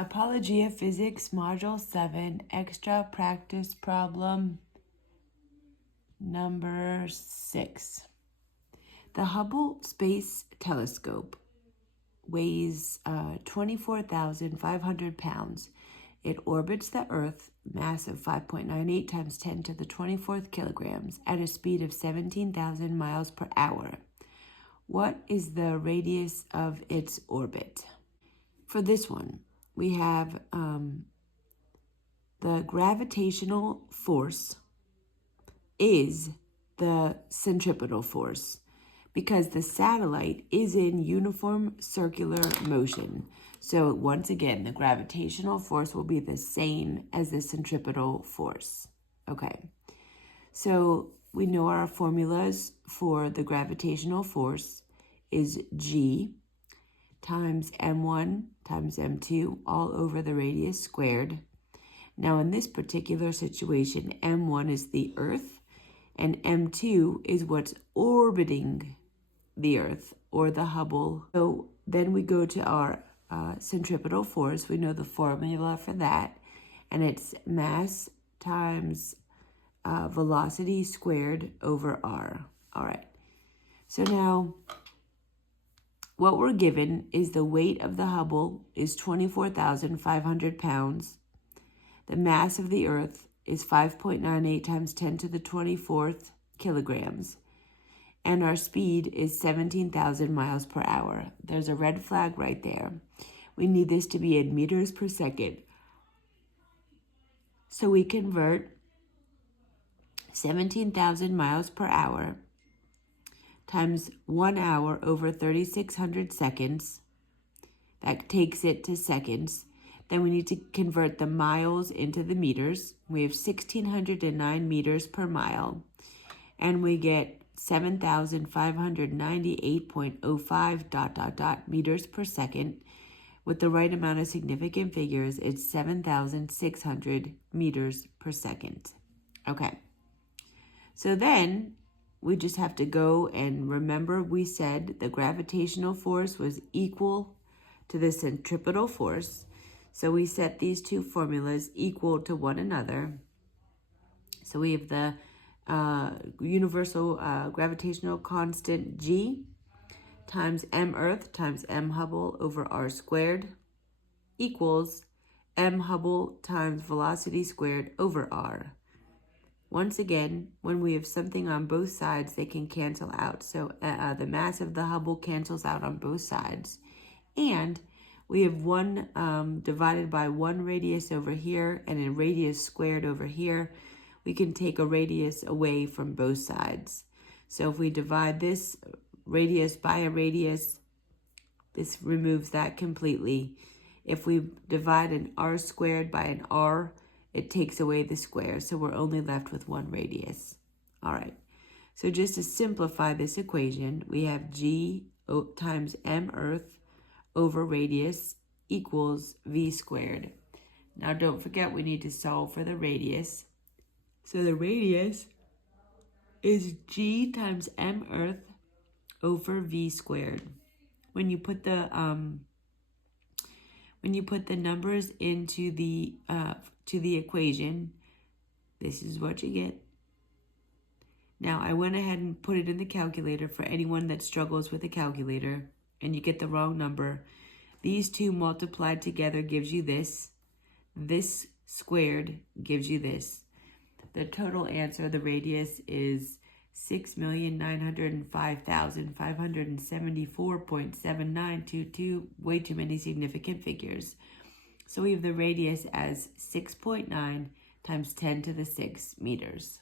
Apologia Physics Module 7 Extra Practice Problem number 6. The Hubble Space Telescope weighs 24,500 pounds. It orbits the Earth, mass of 5.98 times 10 to the 24th kilograms, at a speed of 17,000 miles per hour. What is the radius of its orbit? For this one, we have the gravitational force is the centripetal force because the satellite is in uniform circular motion. So once again, the gravitational force will be the same as the centripetal force. Okay, so we know our formulas for the gravitational force is G times m1 times m2 all over the radius squared. Now in this particular situation, m1 is the Earth and m2 is what's orbiting the Earth or the Hubble. So then we go to our centripetal force. We know the formula for that, and it's mass times velocity squared over r. All right, so now what we're given is the weight of the Hubble is 24,500 pounds. The mass of the Earth is 5.98 times 10 to the 24th kilograms. And our speed is 17,000 miles per hour. There's a red flag right there. We need this to be in meters per second. So we convert 17,000 miles per hour times 1 hour over 3,600 seconds. That takes it to seconds. Then we need to convert the miles into the meters. We have 1,609 meters per mile. And we get 7,598.05 meters per second. With the right amount of significant figures, it's 7,600 meters per second. Okay. So then we just have to go and remember we said the gravitational force was equal to the centripetal force. So we set these two formulas equal to one another. So we have the universal gravitational constant G times m Earth times m Hubble over r squared equals m Hubble times velocity squared over r. Once again, when we have something on both sides, they can cancel out. So the mass of the Hubble cancels out on both sides. And we have 1 divided by 1 radius over here and a radius squared over here. We can take a radius away from both sides. So if we divide this radius by a radius, this removes that completely. If we divide an r squared by an r, it takes away the square, so we're only left with 1 radius. All right, so just to simplify this equation, we have G times m Earth over radius equals v squared. Now don't forget we need to solve for the radius. So the radius is G times m Earth over v squared. When you put the numbers into the equation, this is what you get. Now I went ahead and put it in the calculator for anyone that struggles with a calculator and you get the wrong number. These two multiplied together gives you this. This squared gives you this. The total answer, the radius, is 6,905,574.7922. Way too many significant figures. So we have the radius as 6.9 times 10 to the 6 meters.